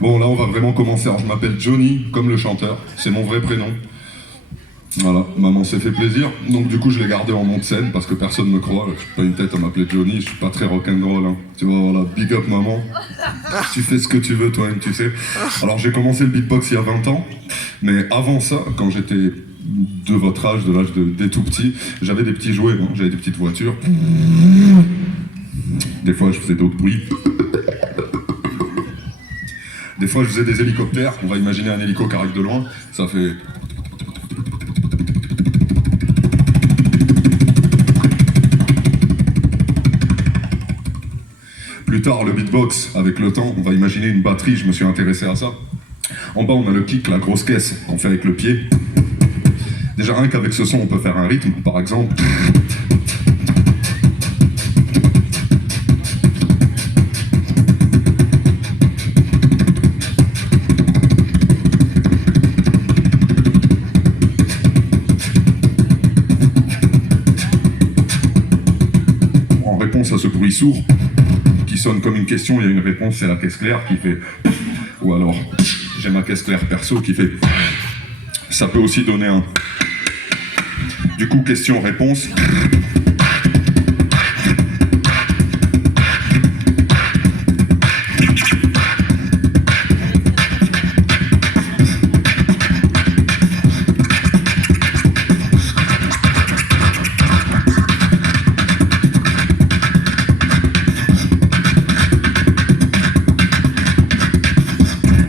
Bon, là, on va vraiment commencer. Alors, je m'appelle Johnny, comme le chanteur. C'est mon vrai prénom. Voilà, maman s'est fait plaisir. Donc, du coup, je l'ai gardé en nom de scène parce que personne me croit. Je suis pas une tête à m'appeler Johnny. Je suis pas très rock'n'roll. Hein. Tu vois, voilà, big up, maman. Tu fais ce que tu veux, toi-même, tu sais. Alors, j'ai commencé le beatbox il y a 20 ans. Mais avant ça, quand j'étais de votre âge, de l'âge des tout petits, j'avais des petits jouets. Hein. J'avais des petites voitures. Des fois, je faisais d'autres bruits. Des fois, je faisais des hélicoptères. On va imaginer un hélico qui arrive de loin. Ça fait... Plus tard, le beatbox, avec le temps, on va imaginer une batterie. Je me suis intéressé à ça. En bas, on a le kick, la grosse caisse qu'on fait avec le pied. Déjà, rien qu'avec ce son, on peut faire un rythme, par exemple. En réponse à ce bruit sourd, qui sonne comme une question, il y a une réponse, c'est la caisse claire qui fait... Ou alors, j'ai ma caisse claire perso qui fait... Ça peut aussi donner un... Du coup, question-réponse.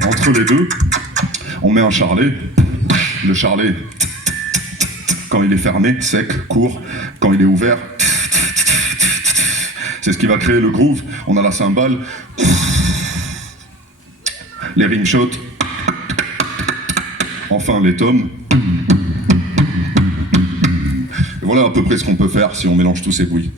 Entre les deux, on met un charlet. Le charlet, quand il est fermé, sec, court. Quand il est ouvert, c'est ce qui va créer le groove. On a la cymbale, les rimshots, enfin les tomes. Et voilà à peu près ce qu'on peut faire si on mélange tous ces bruits.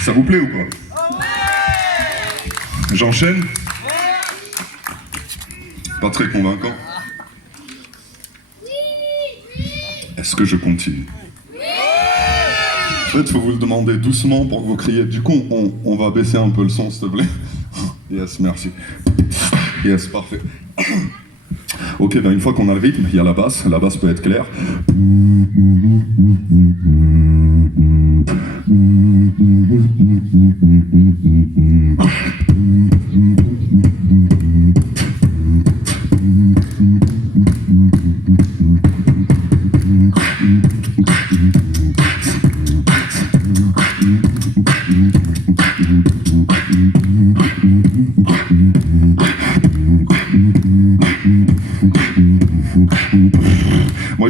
Ça vous plaît ou pas? J'enchaîne? Pas très convaincant. Est-ce que je continue? En fait, il faut vous le demander doucement pour que vous criez. Du coup, on va baisser un peu le son, s'il te plaît. Yes, merci. Yes, parfait. Ok, ben une fois qu'on a le rythme, il y a la basse. La basse peut être claire.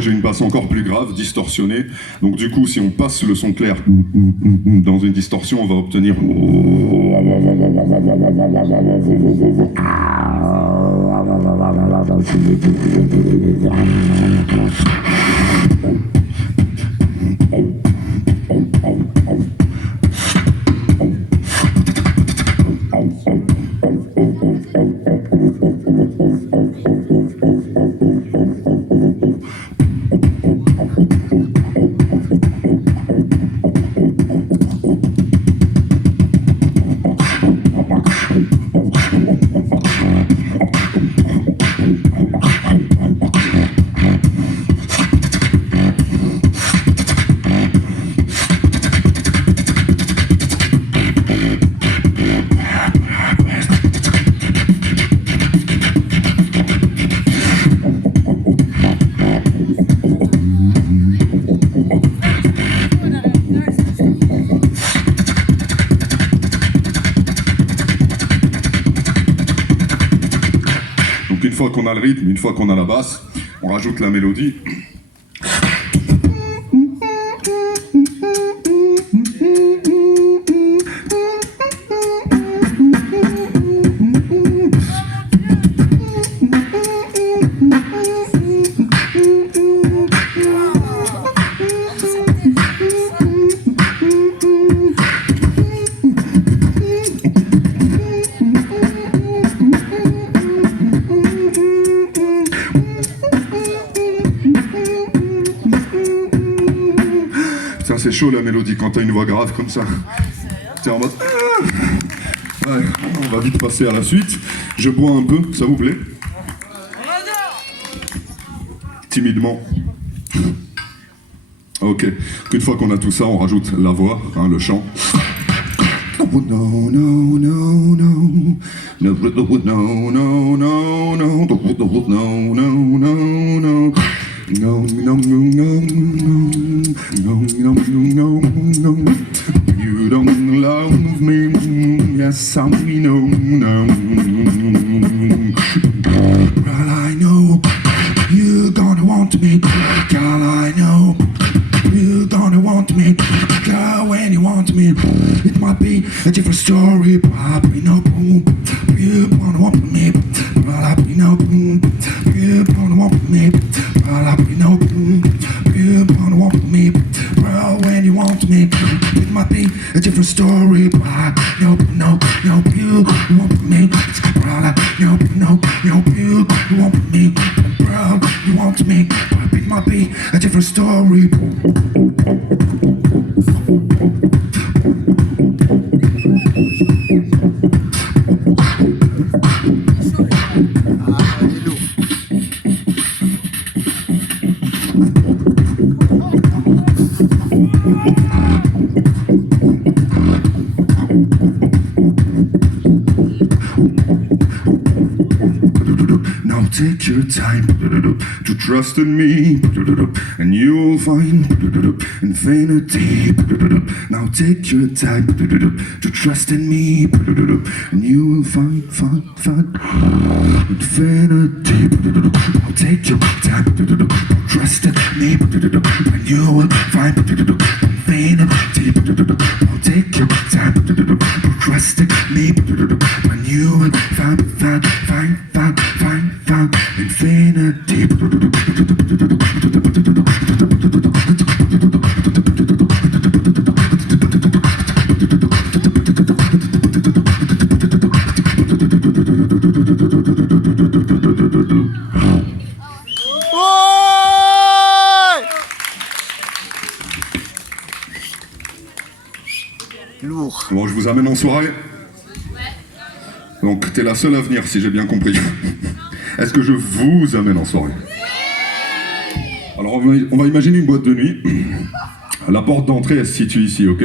j'ai une basse encore plus grave, distorsionnée. Donc du coup, si on passe le son clair dans une distorsion, on va obtenir... Une fois qu'on a le rythme, une fois qu'on a la basse, on rajoute la mélodie. C'est chaud la mélodie quand t'as une voix grave comme ça. T'es en mode... Ouais, on va vite passer à la suite. Je bois un peu, ça vous plaît? Timidement. Ok. Une fois qu'on a tout ça, on rajoute la voix, hein, le chant. No, no, no, no, no. No, no, no, no, no. No, no, no, no. No, no, no, no, no, no, no, no. You don't love me, yes, I know, no. Well, I know you're gonna want me, girl, I know you're gonna want me, girl, when you want me. It might be a different story, probably no boom. You gonna want me, probably no boom. You gonna want me, probably no boom. You gonna want me, well, when you want me. It might be a different story, but no, no, no, you want me. No, no, no, you want me, bro, you want me. It might be a different story. Now take your time to trust in me, and you'll find infinity. Now take your time to trust in me, and you will find infinity. Now take your time to trust in me, and you will find infinity. Now take your time to trust in me, and you will find infinity. Lourd. Bon, je vous amène en soirée. Donc, t'es la seule à venir, si j'ai bien compris. Est-ce que je vous amène en soirée? Alors, on va imaginer une boîte de nuit. La porte d'entrée, elle se situe ici, ok?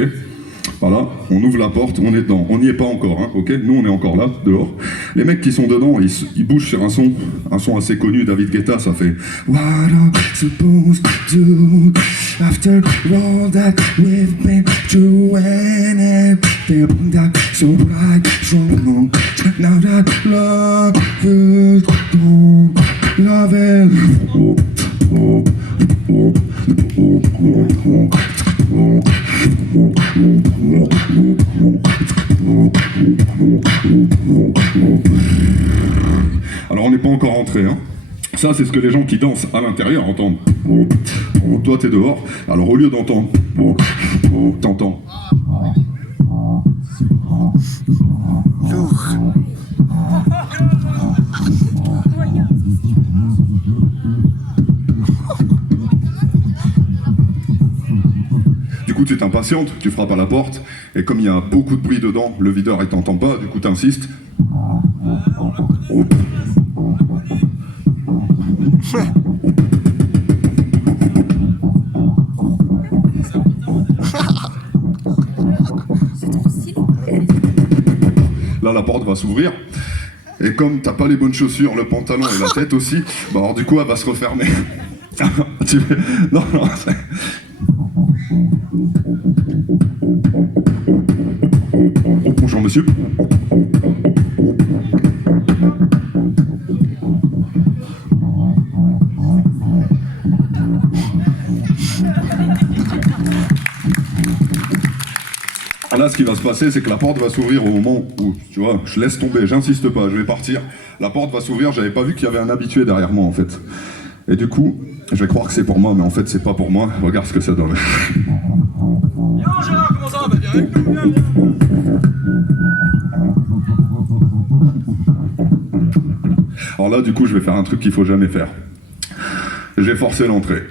Voilà, on ouvre la porte, on est dedans. On n'y est pas encore, hein, ok? Nous, on est encore là, dehors. Les mecs qui sont dedans, ils bougent sur un son assez connu, David Guetta, ça fait What I'm supposed to do after all that we've been through and everything that's so right from now that love is gone, love is on n'est pas encore rentré. Hein. Ça, c'est ce que les gens qui dansent à l'intérieur entendent. Toi, t'es dehors. Alors, au lieu d'entendre, t'entends. Lourd. Du coup, tu t'impatientes, tu frappes à la porte, et comme il y a beaucoup de bruit dedans, le videur ne t'entend pas, du coup, tu insistes. Là, la porte va s'ouvrir, et comme t'as pas les bonnes chaussures, le pantalon et la tête aussi, bah alors du coup, elle va se refermer. Non, non, c'est... Bonjour monsieur. Là, ce qui va se passer, c'est que la porte va s'ouvrir au moment où, tu vois, je laisse tomber, j'insiste pas, je vais partir. La porte va s'ouvrir, j'avais pas vu qu'il y avait un habitué derrière moi en fait. Et du coup, je vais croire que c'est pour moi, mais en fait c'est pas pour moi. Regarde ce que ça donne. Viens Gérard, comment ça va? Viens avec nous, viens. Alors là, du coup, je vais faire un truc qu'il faut jamais faire. Je vais forcer l'entrée.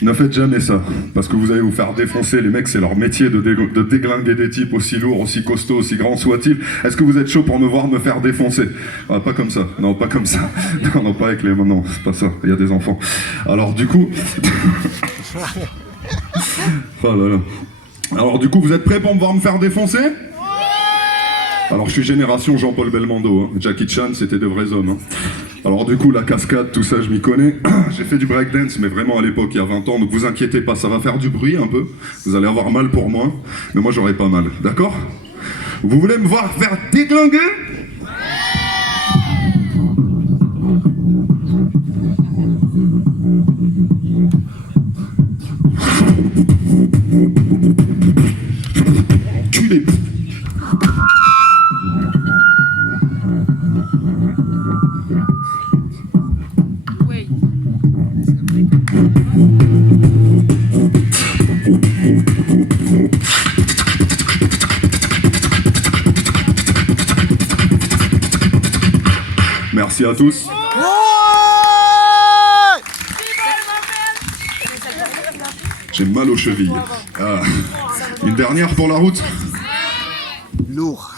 Ne faites jamais ça, parce que vous allez vous faire défoncer. Les mecs, c'est leur métier de déglinguer des types aussi lourds, aussi costauds, aussi grands soient-ils. Est-ce que vous êtes chaud pour me voir me faire défoncer? Ah, pas comme ça, non, pas comme ça. Non, non, pas avec les... Non, c'est pas ça, il y a des enfants. Alors du coup... Oh là là. Alors du coup, vous êtes prêts pour me voir me faire défoncer? Alors je suis génération Jean-Paul Belmondo, hein. Jackie Chan, c'était de vrais hommes. Hein. Alors du coup, la cascade, tout ça, je m'y connais. J'ai fait du breakdance, mais vraiment à l'époque, il y a 20 ans, donc vous inquiétez pas, ça va faire du bruit un peu. Vous allez avoir mal pour moi, mais moi j'aurai pas mal, d'accord? Vous voulez me voir faire déglinguer? Culé. Merci à tous. J'ai mal aux chevilles. Ah. Une dernière pour la route. Lourd.